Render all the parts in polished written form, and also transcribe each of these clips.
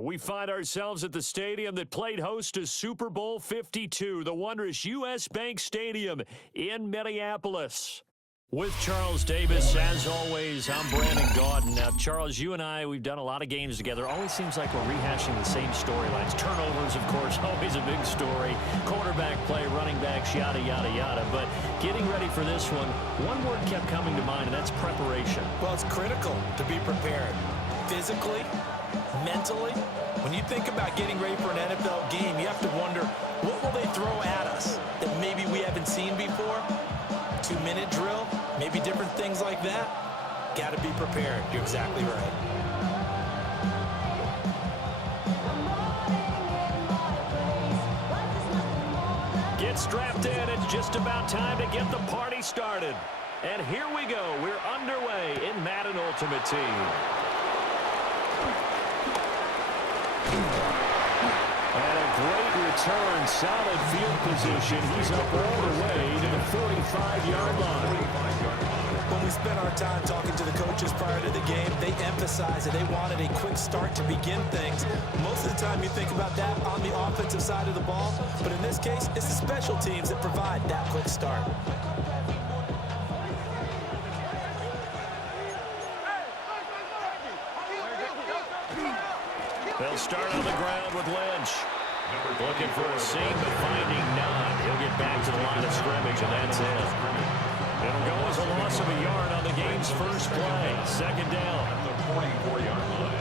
We find ourselves at the stadium that played host to Super Bowl 52, the wondrous U.S. Bank Stadium in Minneapolis. With Charles Davis, as always, I'm Brandon Gaudin. Now, Charles, you and I, we've done a lot of games together. Always seems like we're rehashing the same storylines. Turnovers, of course, always a big story. Quarterback play, running backs, yada, yada, yada. But getting ready for this one word kept coming to mind, and that's preparation. Well, it's critical to be prepared. Physically, mentally. When you think about getting ready for an NFL game, you have to wonder, what will they throw at us that maybe we haven't seen before? 2-minute drill, maybe different things like that. Got to be prepared. You're exactly right. Get strapped in. It's just about time to get the party started. And here we go. We're underway in Madden Ultimate Team. And a great return, solid field position. He's up all the way to the 45-yard line. When we spent our time talking to the coaches prior to the game, they emphasized that they wanted a quick start to begin things. Most of the time you think about that on the offensive side of the ball, but in this case, it's the special teams that provide that quick start. They'll start on the ground with Lynch. Looking for a seam, but finding none. He'll get back to the line of scrimmage, and that's it. It'll go as a loss of a yard on the game's first play. Second down. At the 44-yard line.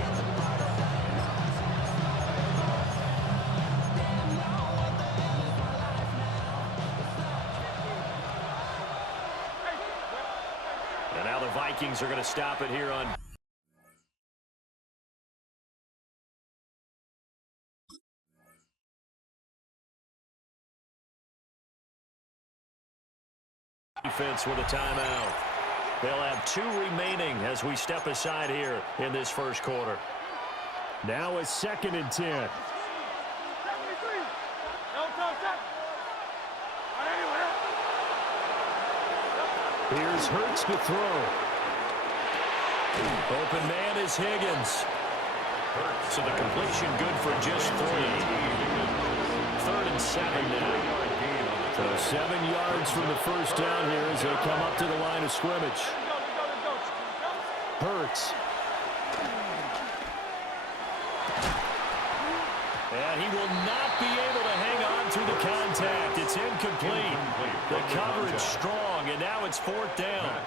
And now the Vikings are going to stop it here on defense with a timeout. They'll have 2 remaining as we step aside here in this first quarter. Now it's 2nd and 10. Here's Hurts to throw. Open man is Higgins. So the completion good for just 3. 3rd and 7 now. So 7 yards from the first down here as they come up to the line of scrimmage. Hurts. And he will not be able to hang on through the contact. It's incomplete. The coverage strong, and now it's 4th down.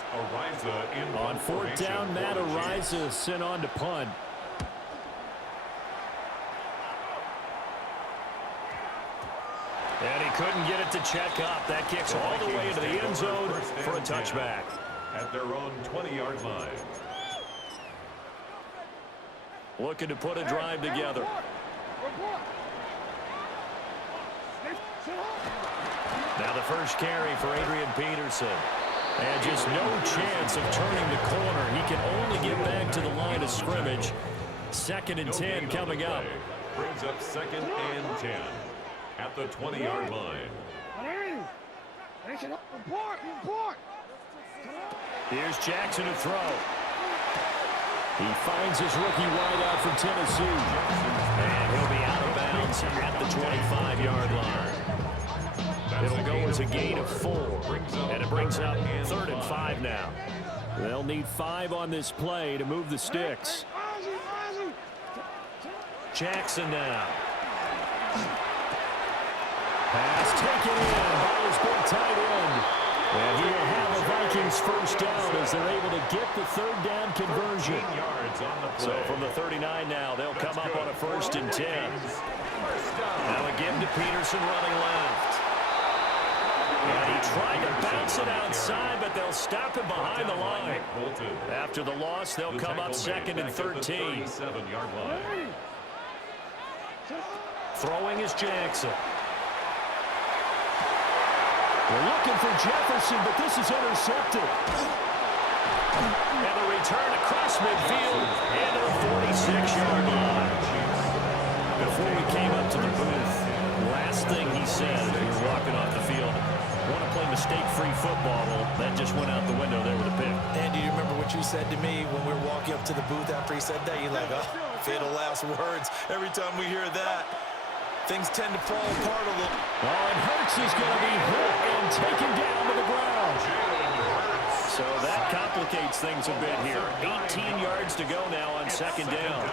On 4th down, Matt Ariza sent on to punt. And he couldn't get it to check up. That kicks all the way into the end zone for a touchback. At their own 20-yard line. Looking to put a drive together. Now the first carry for Adrian Peterson. And just no chance of turning the corner. He can only get back to the line of scrimmage. 2nd and 10 coming up. Brings up 2nd and 10. At the 20-yard line. Here's Jackson to throw. He finds his rookie wideout from Tennessee. And he'll be out of bounds at the 25-yard line. It'll go as a gain of 4. And it brings up 3rd and 5 now. They'll need 5 on this play to move the sticks. Jackson now. Pass taken in by his big tight end. And he will have a Vikings first down as they're able to get the 3rd down conversion. Yards on the play. So from the 39 now, they'll come up on a 1st and 10. Now again to Peterson running left. And he tried to bounce it outside, but they'll stop him behind the line. After the loss, they'll come up 2nd and 13. Throwing is Jackson. We're looking for Jefferson, but this is intercepted. And the return across midfield and a 46-yard line. Before we came up to the booth, last thing he said as we were walking off the field, want to play mistake-free football. Well, that just went out the window there with a pick. And do you remember what you said to me when we were walking up to the booth after he said that? You're like, oh, Fatal last words every time we hear that. Things tend to fall apart a little. Oh, and Hurts is going to be hit and taken down to the ground. So that complicates things a bit here. 18 yards to go now on second down.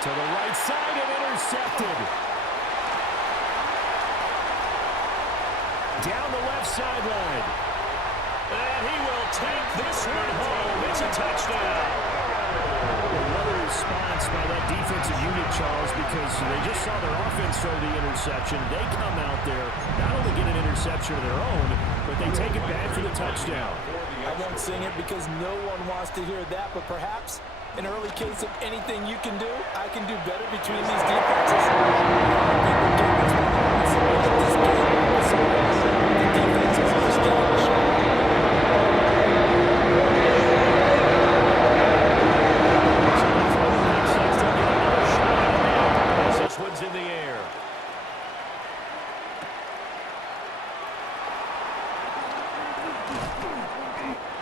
To the right side and intercepted. Down the left sideline. And he will take this one home. It's a touchdown. Another response by that defensive unit, Charles, because they just saw their offense throw the interception. They come out there, not only get an interception of their own, but they take it back for the touchdown. I won't sing it because no one wants to hear that, but perhaps an early case of anything you can do, I can do better between these defenses. This one's in the air.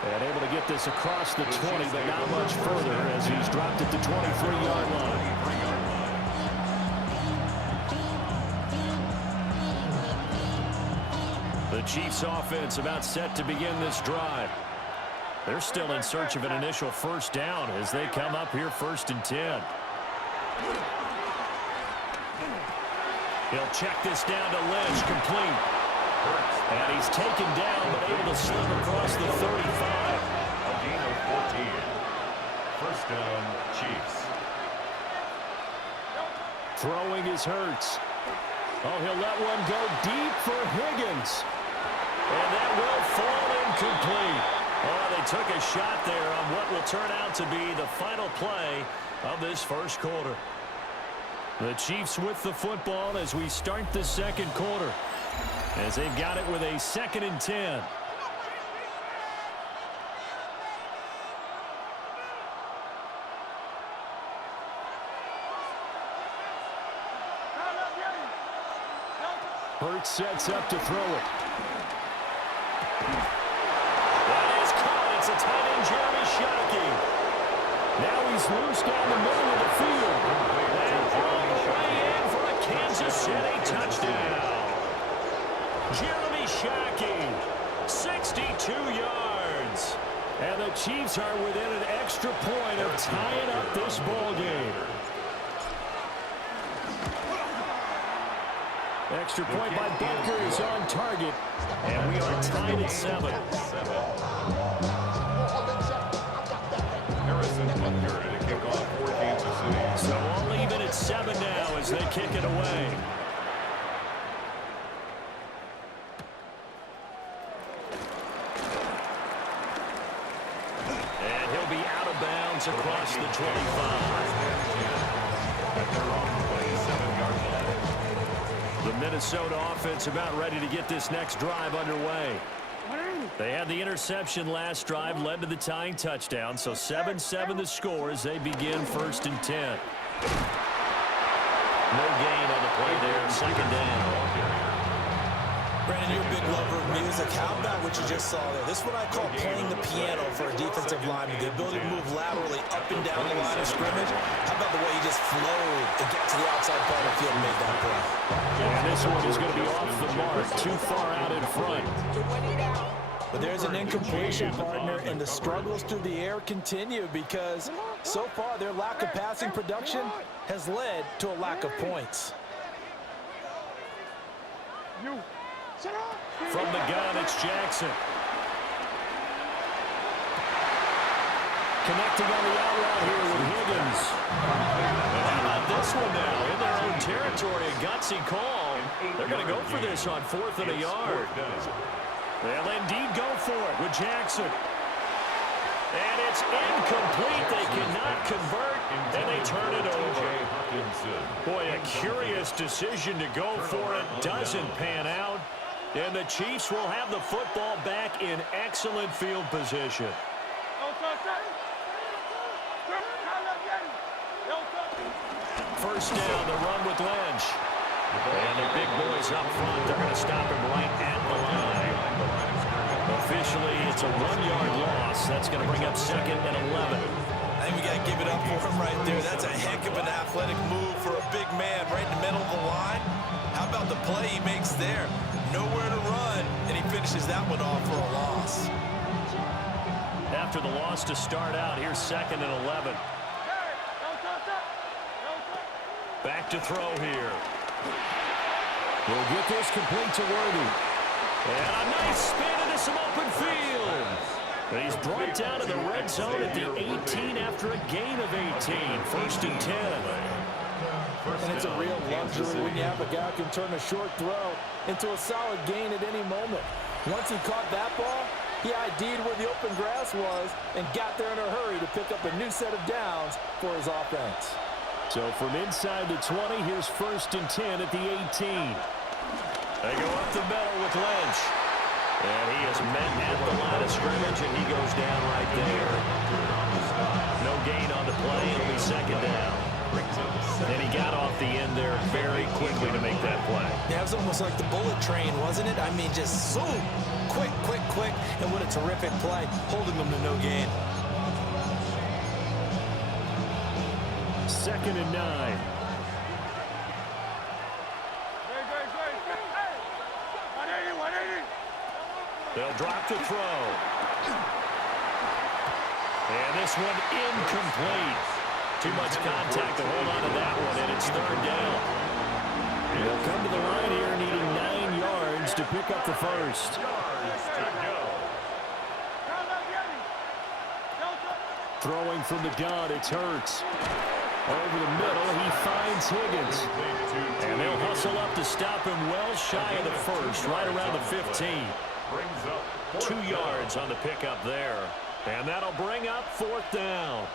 And able to get this across the 20, but not much further as he's dropped at the 23-yard line. The Chiefs offense about set to begin this drive. They're still in search of an initial first down as they come up here 1st and 10. He'll check this down to Lynch, complete. And he's taken down, but able to slip across the 35. A gain of 14. First down, Chiefs. Throwing is Hurts. Oh, he'll let one go deep for Higgins. And that will fall incomplete. Oh, they took a shot there on what will turn out to be the final play of this first quarter. The Chiefs with the football as we start the second quarter, as they've got it with a 2nd and 10. Hurts sets up to throw it. That is caught. It's a tight end, Jeremy Shockey. Now he's loose down the middle of the field. And all the way in for a Kansas City touchdown. Jeremy Shockey, 62 yards. And the Chiefs are within an extra point of tying up this ball game. Extra point by Butker is on target. And we are tied at 7. Harrison Butker to kick off for Kansas City. So all even at 7 now as they kick it away. And he'll be out of bounds across the 25. The Minnesota offense about ready to get this next drive underway. They had the interception last drive, led to the tying touchdown, so 7-7 the score as they begin 1st and 10. No gain on the play there, 2nd down. Brandon, you're a big lover of music. How about what you just saw there? This is what I call playing the piano for a defensive lineman. The ability to move laterally up and down the line of scrimmage. How about the way he just flowed and got to the outside part of the field and made that play? And this one is going to be off the mark, too far out in front. But there's an incompletion, partner, and the struggles through the air continue because so far their lack of passing production has led to a lack of points. From the gun, it's Jackson. Connecting on the out route here with Higgins. And how about this one now? In their own territory, a gutsy call. They're going to go for this on 4th and a yard. They'll indeed go for it with Jackson. And it's incomplete. They cannot convert, and they turn it over. Boy, a curious decision to go for it. Doesn't pan out. And the Chiefs will have the football back in excellent field position. First down, the run with Lynch. And the big boys up front, they're going to stop him right at the line. Officially, it's a 1-yard loss. That's going to bring up 2nd and 11. think we got to give it up for him right there. That's a heck of an athletic move for a big man right in the middle of the line. How about the play he makes there? Nowhere to run, and he finishes that one off for a loss. After the loss to start out, here's 2nd and 11. Back to throw here. We'll get this complete to Worthy. And a nice spin into some open field. And he's brought down to the red zone at the 18 after a gain of 18. 1st and 10. And it's a real luxury when you have a guy who can turn a short throw into a solid gain at any moment. Once he caught that ball, he ID'd where the open grass was and got there in a hurry to pick up a new set of downs for his offense. So from inside the 20, here's 1st and 10 at the 18. They go up the middle with Lynch. And he is met at the line of scrimmage, and he goes down right there. No gain on the play. It'll be 2nd down. And he got off the end there very quickly to make that play. Yeah, it was almost like the bullet train, wasn't it? I mean, just so quick, quick, quick. And what a terrific play, holding them to no gain. 2nd and 9. They'll drop the throw. And this one incomplete. Too much contact to hold on to that one, and it's 3rd down. They'll come to the line here needing 9 yards to pick up the first. Throwing from the gun, it's Hurts. Over the middle, he finds Higgins. And they'll hustle up to stop him well shy of the first, right around the 15. 2 yards on the pickup there. And that'll bring up 4th down.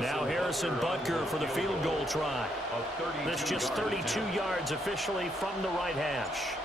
Now Harrison Butker for the field goal try. That's just 32 yards officially from the right hash.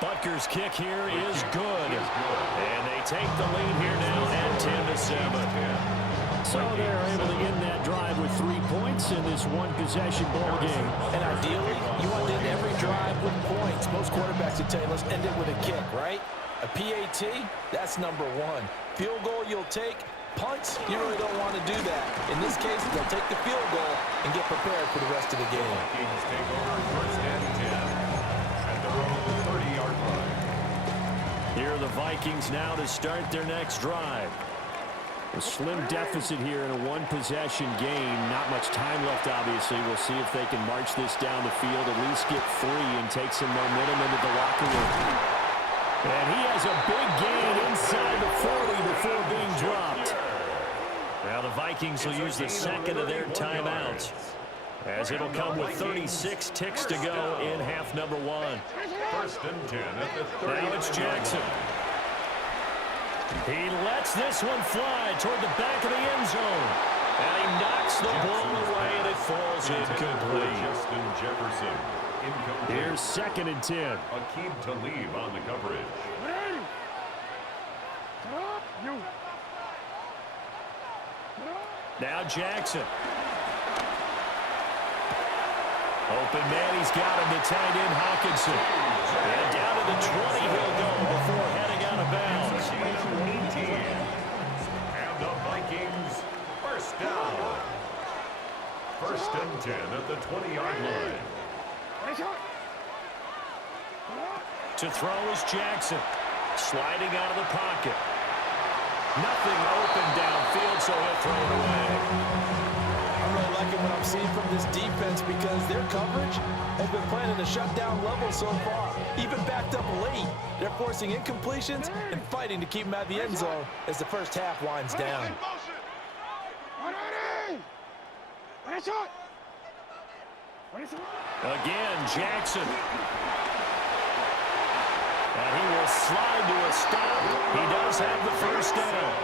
Butker's kick here is good. And they take the lead here now at 10-7. So they're able to end that drive with 3 points in this one-possession ball game. And ideally, you want to end every drive with points. Most quarterbacks would tell you, let's end it with a kick, right? A PAT, that's number 1. Field goal you'll take. Punts, you really don't want to do that. In this case, they'll take the field goal and get prepared for the rest of the game. Vikings take over 1st and 10 at their own 30-yard line. Here are the Vikings now to start their next drive. A slim deficit here in a one-possession game. Not much time left, obviously. We'll see if they can march this down the field, at least get 3 and take some momentum into the locker room. And he has a big gain inside the 40 before being dropped. Now the Vikings will use the 2nd of their timeouts, as it'll come with 36 ticks to go in half number 1. 1st and 10 at the 30. Now it's Jackson. He lets this one fly toward the back of the end zone. And he knocks the ball away, and it falls incomplete. Justin Jefferson. Incomplete. Here's 2nd and 10. Akeem Talib on the coverage. Now Jackson. Open man, he's got him, the tight end Hawkinson. And down to the 20 he'll go before heading out of bounds. 18. And the Vikings, 1st down. 1st and 10 at the 20-yard line. To throw is Jackson. Sliding out of the pocket. Nothing open downfield, so he'll throw it away. I'm really liking what I'm seeing from this defense because their coverage has been playing at a shutdown level so far. Even backed up late, they're forcing incompletions and fighting to keep them out of the end zone as the first half winds down. Again, Jackson. And he will slide to a stop. He does have the first down.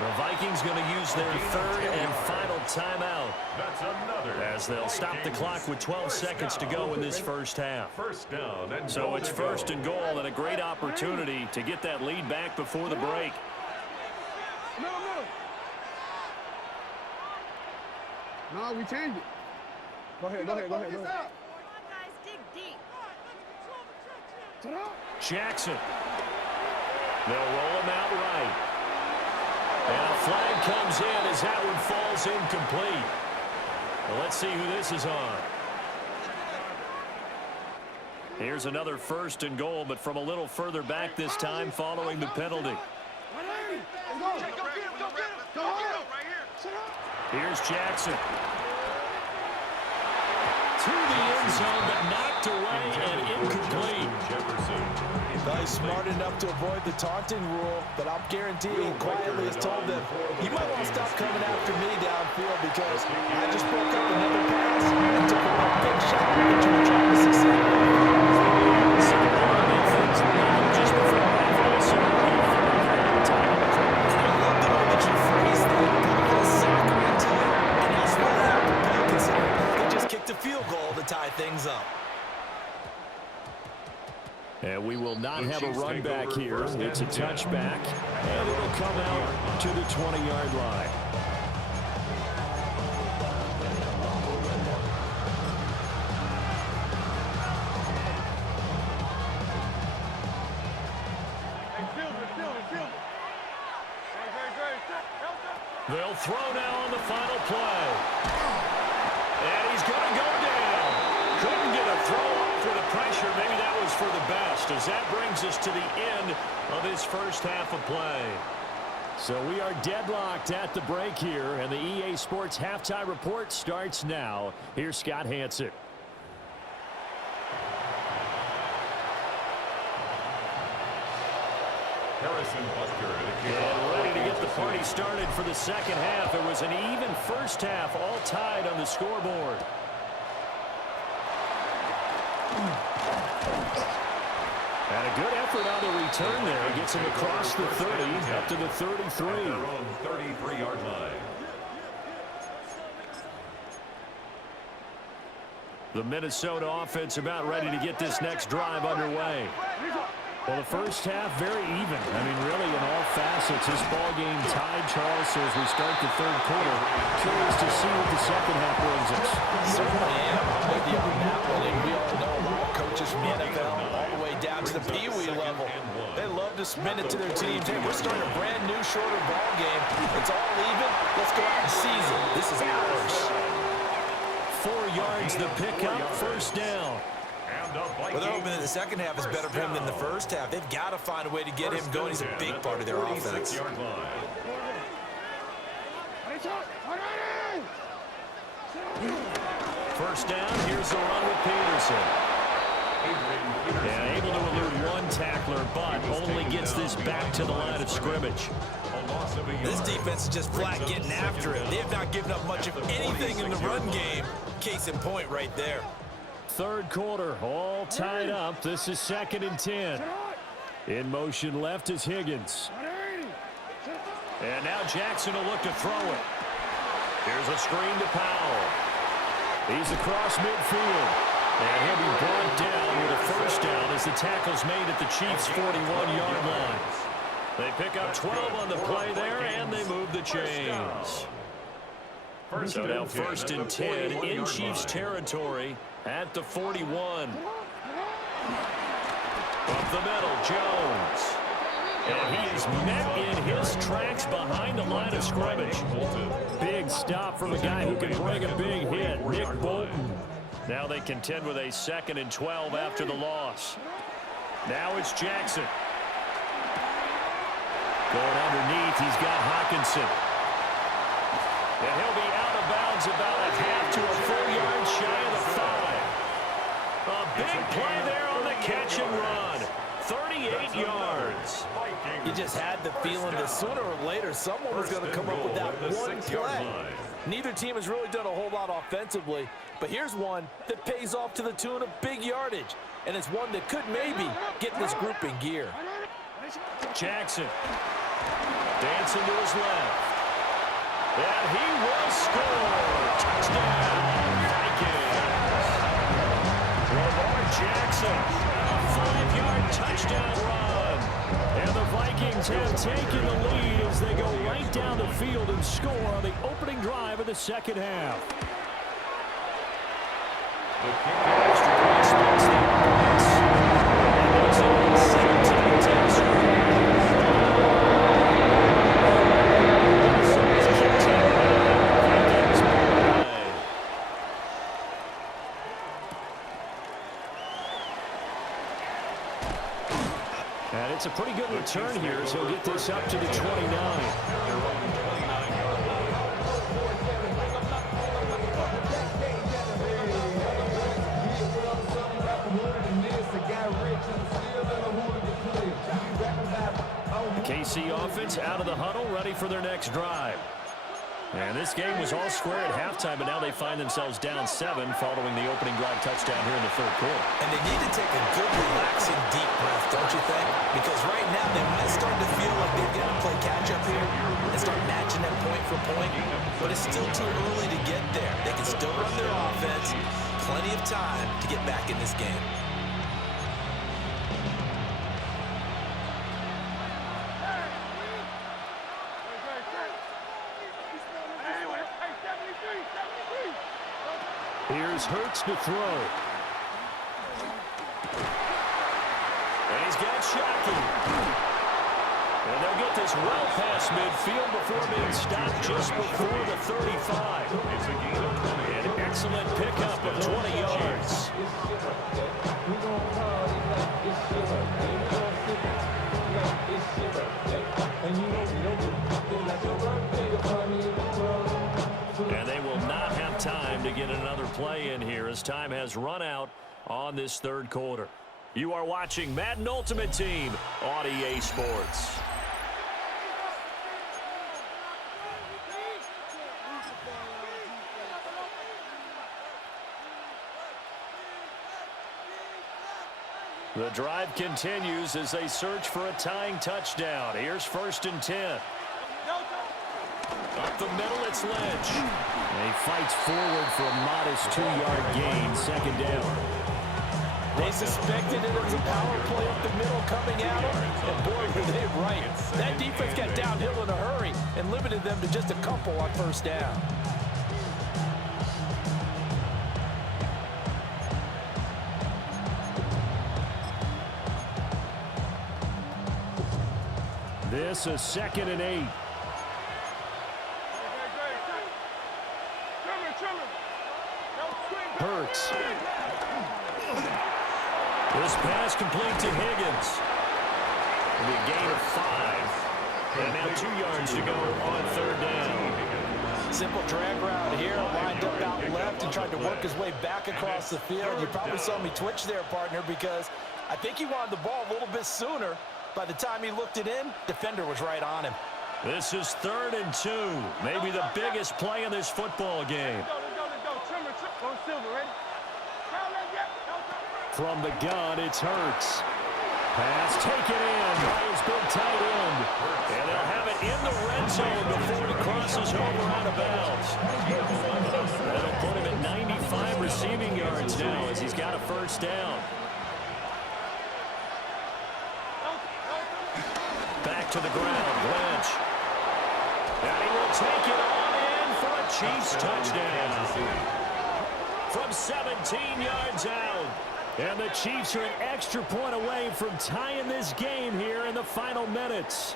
The Vikings going to use their 3rd and final timeout. That's another. As they'll stop the clock with 12 seconds to go in this first half. 1st down. And So it's 1st and goal, and a great opportunity to get that lead back before the break. No, we changed it. Go ahead. Come on, guys, dig deep. Jackson. They'll roll him out right. And a flag comes in as that one falls incomplete. Well, let's see who this is on. Here's another 1st and goal, but from a little further back this time following the penalty. Here's Jackson. To the end zone, but knocked away and incomplete. Well, he's smart enough to avoid the taunting rule, but I'm guaranteeing quietly has told them, you might want to stop coming after me downfield because I just broke up another pass and took a big shot that you were trying to succeed. Just before also I love the way that you phrase that, put a little soccer into it, and that's what happened, considering they just kicked a field goal to tie things up. And we will not have a run back here. It's a touchback, and it'll come out to the 20-yard line. They'll throw now on the final play. And he's going to go down. Couldn't get a throw off with the pressure. Maybe that was for the best, as that brings us to the end of his first half of play. So we are deadlocked at the break here, and the EA Sports Halftime Report starts now. Here's Scott Hansen. And ready to get the party started for the second half. It was an even first half, all tied on the scoreboard. And a good effort on the return there. Gets him across the 30, up to the 33. At their own 33-yard line. The Minnesota offense about ready to get this next drive underway. Well, the first half very even. I mean, really in all facets. This ball game tied, Charles, so as we start the third quarter. Curious to see what the second half brings us. Certainly am. I'm with you on that one. And we all know a lot of coaches from the NFL all the way down to the Pee-wee level. They love to spin it to their teams. Hey, we're starting a brand new, shorter ball game. It's all even. Let's go out and seize it. This is ours. 4 yards the pickup, first down. Well, they're hoping that the second half is better for him than the first half. They've got to find a way to get him going. He's a big part of their offense. First down, here's the run with Peterson. Yeah, able to elude one tackler, but only gets this back to the line of scrimmage. This defense is just flat getting after it. They have not given up much of anything in the run game. Case in point right there. Third quarter, all tied up. This is 2nd and 10. In motion left is Higgins. And now Jackson will look to throw it. Here's a screen to Powell. He's across midfield. And he'll be brought down with a first down as the tackle's made at the Chiefs' 41-yard line. They pick up 12 on the play there, and they move the chains. So now 1st and 10 in Chiefs territory at the 41. Up the middle, Jones. And he is met in his tracks behind the line of scrimmage. Big stop from a guy who can bring a big hit, Nick Bolton. Now they contend with a 2nd and 12 after the loss. Now it's Jackson. Going underneath, he's got Hawkinson. And he'll be out of bounds about a half to a full yard shy of the 5. A big play there on the catch and run. 38 yards. You just had the feeling that sooner or later someone was going to come up with that one play. Neither team has really done a whole lot offensively, but here's one that pays off to the tune of big yardage, and it's one that could maybe get this group in gear. Jackson dancing to his left. And he will score. Touchdown, Vikings. Lamar Jackson, a 5-yard touchdown run. And the Vikings have taken the lead as they go right down the field and score on the opening drive of the second half. The kick Extra point splits the offense. That makes it a 17-10 score. Minnesota's kick team ready. Vikings ball away. And it's a pretty good return here as he'll get this up to the 29. The KC offense out of the huddle, ready for their next drive. And this game was all square at halftime, but now they find themselves down 7 following the opening drive touchdown here in the third quarter. And they need to take a good, relaxing, deep breath, don't you think? Because right now they might start to feel like they've got to play catch-up here and start matching them point for point. But it's still too early to get there. They can still run their offense. Plenty of time to get back in this game. Here's Hurts to throw. And he's got Shockey. And they'll get this well past midfield before being stopped just before the 35. It's a gain of 20. An excellent pickup of 20 yards. And they will not have time to get another play in here as time has run out on this third quarter. You are watching Madden Ultimate Team on EA Sports. The drive continues as they search for a tying touchdown. Here's 1st and 10. Up the middle, it's Lynch. And he fights forward for a modest 2-yard gain, second down. They suspected it was a power play up the middle coming at them, and boy, were they right. That defense got downhill in a hurry and limited them to just a couple on first down. This is 2nd and 8. Hurts. This pass complete to Higgins. It'll be a gain of 5. And now 2 yards to go on 3rd down. Simple drag route here, lined up out left and tried to work his way back across the field. You probably saw me twitch there, partner, because I think he wanted the ball a little bit sooner. By the time he looked it in, defender was right on him. This is 3rd and 2. Maybe the biggest play in this football game. From the gun, it's Hurts. Pass taken in by his big tight end. And they'll have it in the red zone before he crosses over out of bounds. That'll put him at 95 receiving yards now as he's got a 1st down. Back to the ground, Lynch. And he will take it on in for a Chiefs touchdown. From 17 yards out. And the Chiefs are an extra point away from tying this game here in the final minutes.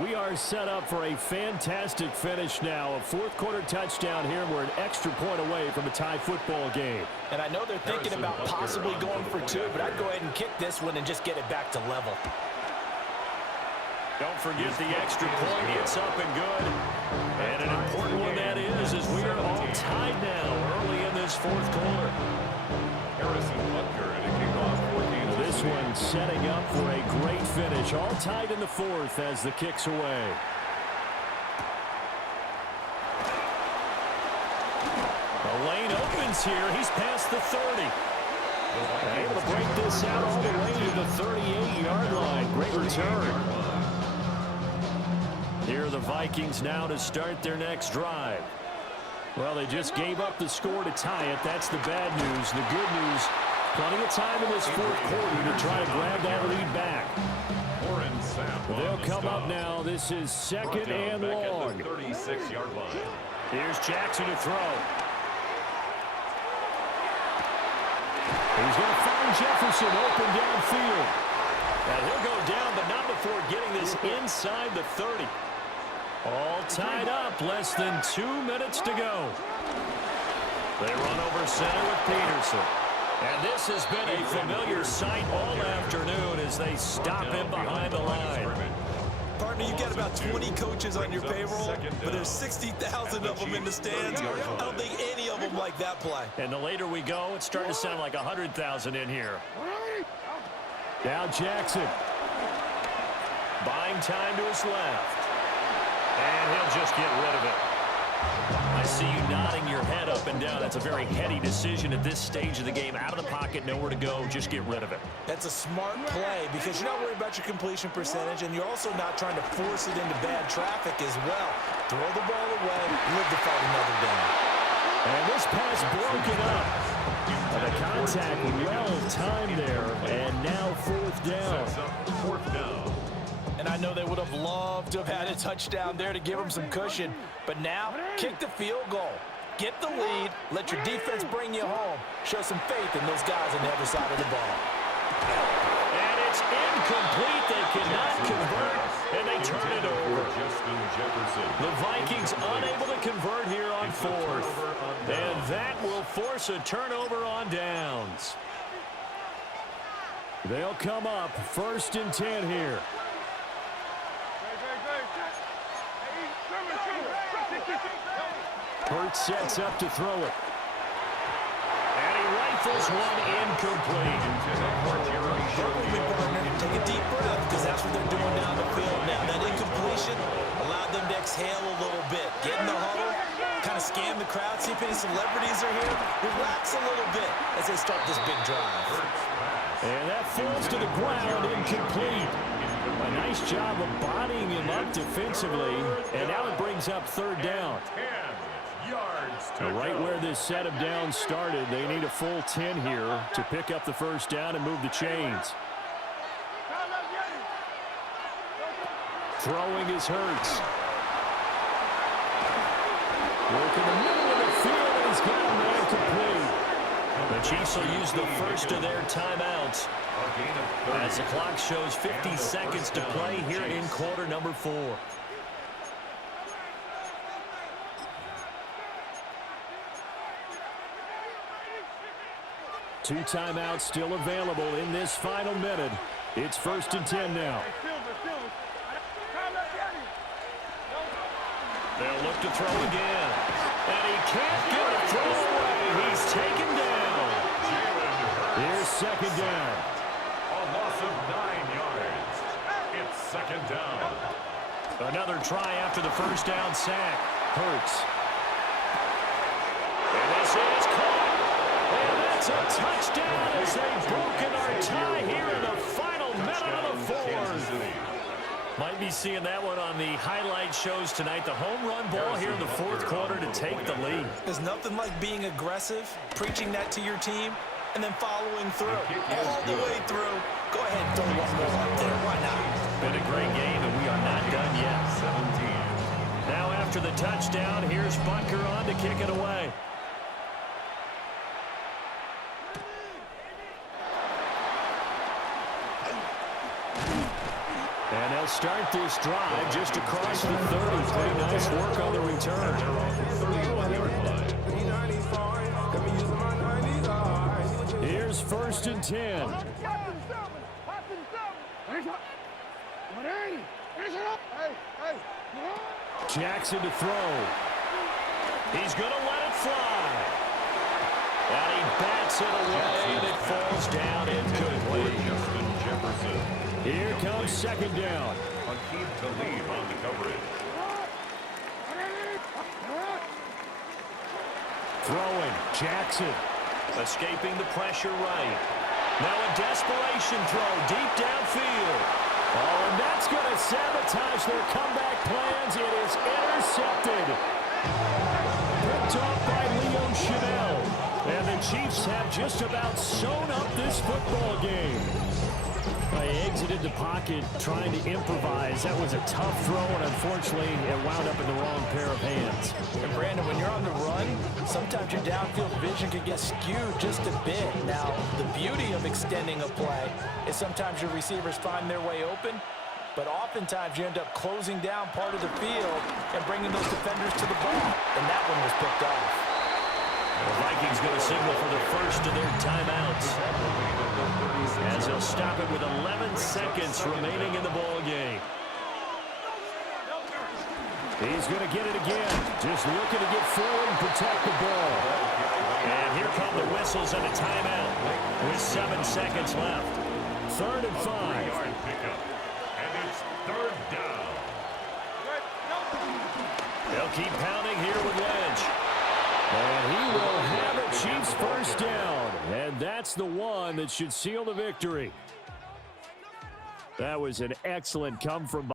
We are set up for a fantastic finish now. A 4th quarter touchdown here, and we're an extra point away from a tie football game. And I know they're thinking about possibly going for 2, but I'd go ahead and kick this one and just get it back to level. Don't forget the extra point. It's up and good. And an important one that is, as we are all tied now early in this 4th quarter. This one setting up for a great finish. All tied in the 4th as the kick's away. The lane opens here. He's past the 30. Able to break this out all the way to the 38-yard line. Great return. Here are the Vikings now to start their next drive. Well, they just gave up the score to tie it. That's the bad news. The good news, plenty of time in this 4th quarter to try to grab that lead back. They'll come up now. This is 2nd and long. 36-yard line. Here's Jackson to throw. He's going to find Jefferson open downfield. And he'll go down, but not before getting this inside the 30. All tied up, less than 2 minutes to go. They run over center with Peterson. And this has been a familiar sight all afternoon as they stop him behind the line. Partner, you've got about 20 coaches on your payroll, but there's 60,000 of them in the stands. I don't think any of them like that play. And the later we go, it's starting to sound like 100,000 in here. Now Jackson. Buying time to his left. And he'll just get rid of it. I see you nodding your head up and down. That's a very heady decision at this stage of the game. Out of the pocket, nowhere to go. Just get rid of it. That's a smart play because you're not worried about your completion percentage, and you're also not trying to force it into bad traffic as well. Throw the ball away, live to fight another down. And this pass broken up. And the contact well-timed there, and now fourth down. Fourth down. And I know they would have loved to have had a touchdown there to give them some cushion. But now, kick the field goal. Get the lead. Let your defense bring you home. Show some faith in those guys on the other side of the ball. And it's incomplete. They cannot convert, and they turn it over. The Vikings unable to convert here on fourth. And that will force a turnover on downs. They'll come up 1st and 10 here. Hurts sets up to throw it. And he rifles one incomplete. Take a deep breath because that's what they're doing down the field now. That incompletion allowed them to exhale a little bit. Get in the huddle, kind of scan the crowd, see if any celebrities are here. Relax a little bit as they start this big drive. And that falls to the ground, incomplete. A nice job of bodying him up defensively, and now it brings up 3rd down. Right where this set of downs started, they need a full 10 here to pick up the 1st down and move the chains. Throwing is Hurts. Work in the middle of the field, and he's got a man complete. The Chiefs will use the first of their timeouts as the clock shows 50 seconds to play here in quarter number 4. Two timeouts still available in this final minute. It's 1st and 10 now. They'll look to throw again. And he can't get a throw away. He's taken down. Here's 2nd down. A loss of 9 yards. It's 2nd down. Another try after the 1st down sack. Hurts. And this is caught. And that's a touchdown as they've broken our tie here in the final minute of the 4th. Might be seeing that one on the highlight shows tonight. The home run ball here in the 4th quarter to take the lead. There's nothing like being aggressive, preaching that to your team, and then following through. All the way through. Go ahead and throw one more up there. Why not? Been a great game, and we are not done yet. 17. Now after the touchdown, here's Butker on to kick it away. And they'll start this drive just across the 30. Pretty nice work on the return. Here's 1st and 10. Jackson to throw. He's going to let it fly. And he bats it away, and it falls down incomplete. Here comes 2nd down. Akeem Talib on the coverage. Throwing, Jackson. Escaping the pressure right. Now a desperation throw deep downfield. Oh, and that's going to sabotage their comeback plans. It is intercepted. Picked off by Leo Chanel. And the Chiefs have just about sewn up this football game. He exited the pocket trying to improvise. That was a tough throw, and unfortunately, it wound up in the wrong pair of hands. And Brandon, when you're on the run, sometimes your downfield vision can get skewed just a bit. Now, the beauty of extending a play is sometimes your receivers find their way open, but oftentimes you end up closing down part of the field and bringing those defenders to the ball. And that one was picked off. The Vikings going to signal for the first of their timeouts, as they'll stop it with 11 seconds remaining in the ball game. He's going to get it again, just looking to get forward and protect the ball. And here come the whistles and a timeout with 7 seconds left. 3rd and 5. Yard pickup, and it's 3rd down. They'll keep pounding here with Lynch. And he will have a Chiefs first down. And that's the one that should seal the victory. That was an excellent come from